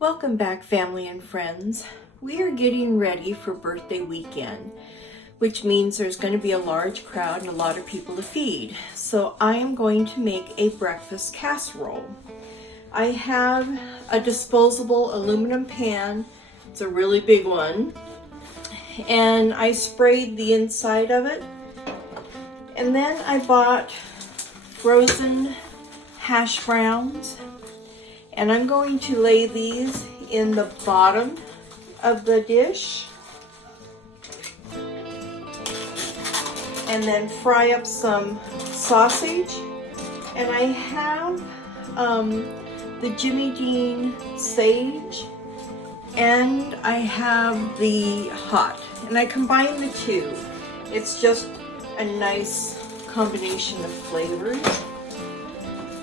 Welcome back, family and friends. We are getting ready for birthday weekend, which means there's going to be a large crowd and a lot of people to feed. So I am going to make a breakfast casserole. I have a disposable aluminum pan. It's a really big one. And I sprayed the inside of it. And then I bought frozen hash browns. And I'm going to lay these in the bottom of the dish. And then fry up some sausage. And I have the Jimmy Dean sage. And I have the hot. And I combine the two. It's just a nice combination of flavors.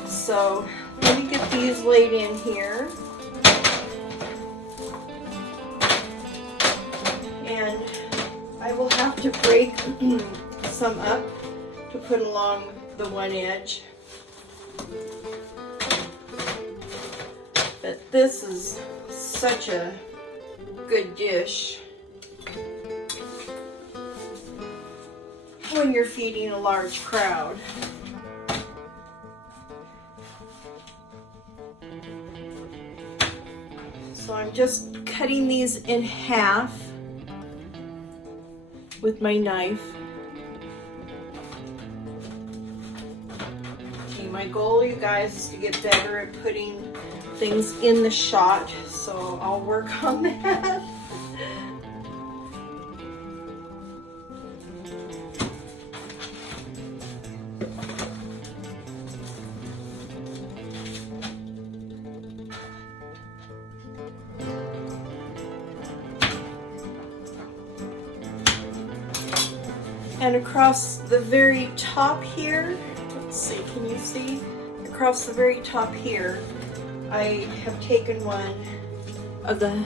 So let me get these laid in here. And I will have to break some up to put along the one edge. But this is such a good dish when you're feeding a large crowd. So I'm just cutting these in half with my knife. Okay, my goal, you guys, is to get better at putting things in the shot, so I'll work on that. And across the very top here, let's see, can you see? Across the very top here, I have taken one of the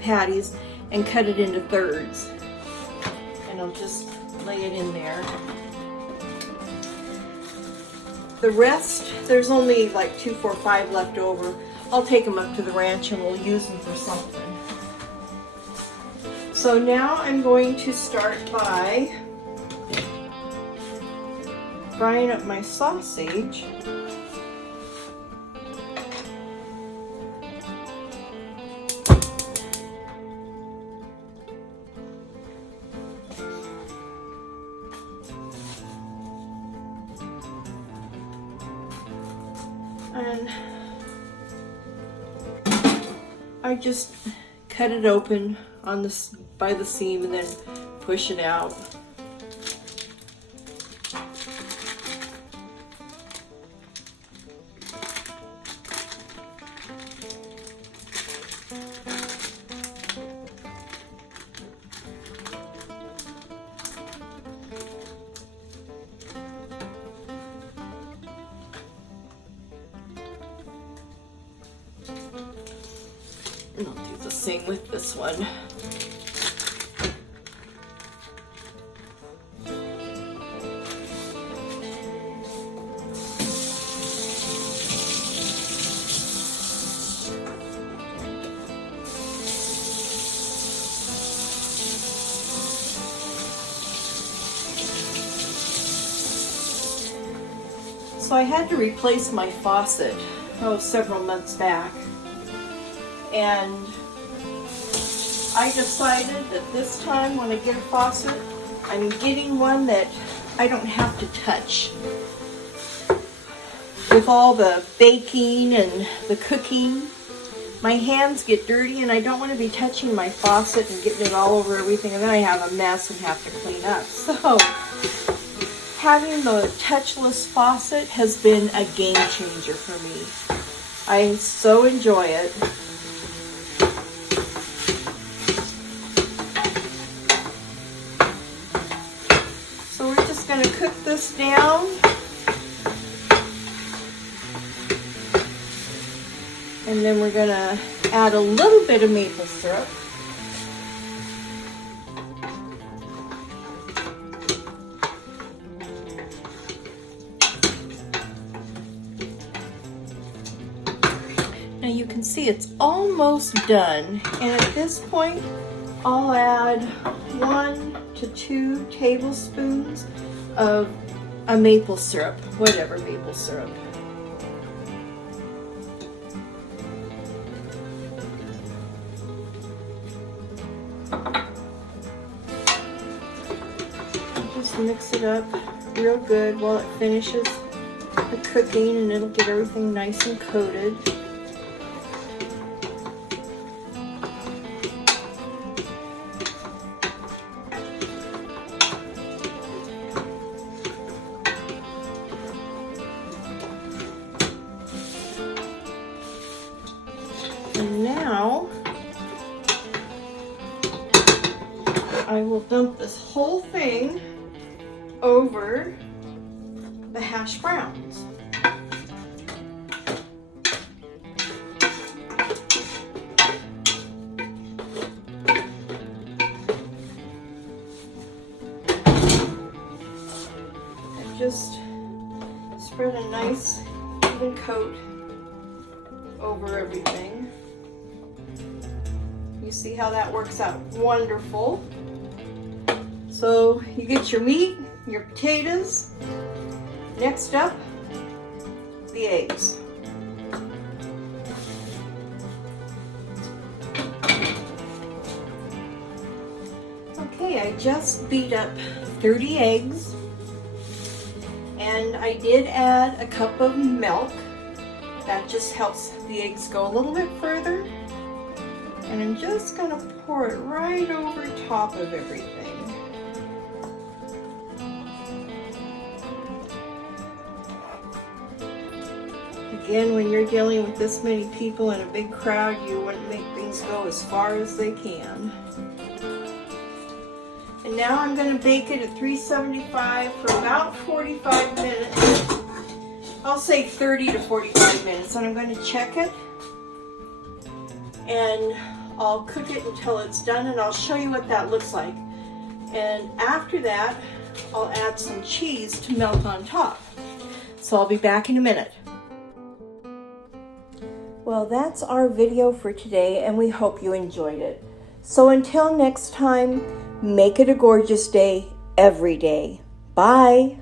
patties and cut it into thirds. And I'll just lay it in there. The rest, there's only like 2, 4, 5 left over. I'll take them up to the ranch and we'll use them for something. So now I'm going to start by frying up my sausage. And I just cut it open on this by the seam and then push it out. And I'll do the same with this one. So I had to replace my faucet, several months back. And I decided that this time when I get a faucet, I'm getting one that I don't have to touch. With all the baking and the cooking, my hands get dirty and I don't want to be touching my faucet and getting it all over everything, and then I have a mess and have to clean up. So having the touchless faucet has been a game changer for me. I so enjoy it. So we're just going to cook this down. And then we're going to add a little bit of maple syrup. you can see it's almost done. And at this point, I'll add 1 to 2 tablespoons of a maple syrup, whatever maple syrup. Just mix it up real good while it finishes the cooking, and it'll get everything nice and coated. And now I will dump this whole thing over the hash browns. And just spread a nice even coat over everything. You see how that works out wonderful. So you get your meat, your potatoes. Next up, the eggs. Okay, I just beat up 30 eggs, and I did add a cup of milk. That just helps the eggs go a little bit further. And I'm just gonna pour it right over top of everything. Again, when you're dealing with this many people in a big crowd, you want to make things go as far as they can. And now I'm going to bake it at 375 for about 45 minutes. I'll say 30 to 45 minutes, and I'm going to check it. And I'll cook it until it's done, and I'll show you what that looks like. And after that, I'll add some cheese to melt on top. So I'll be back in a minute. Well, that's our video for today, and we hope you enjoyed it. So until next time, make it a gorgeous day every day. Bye.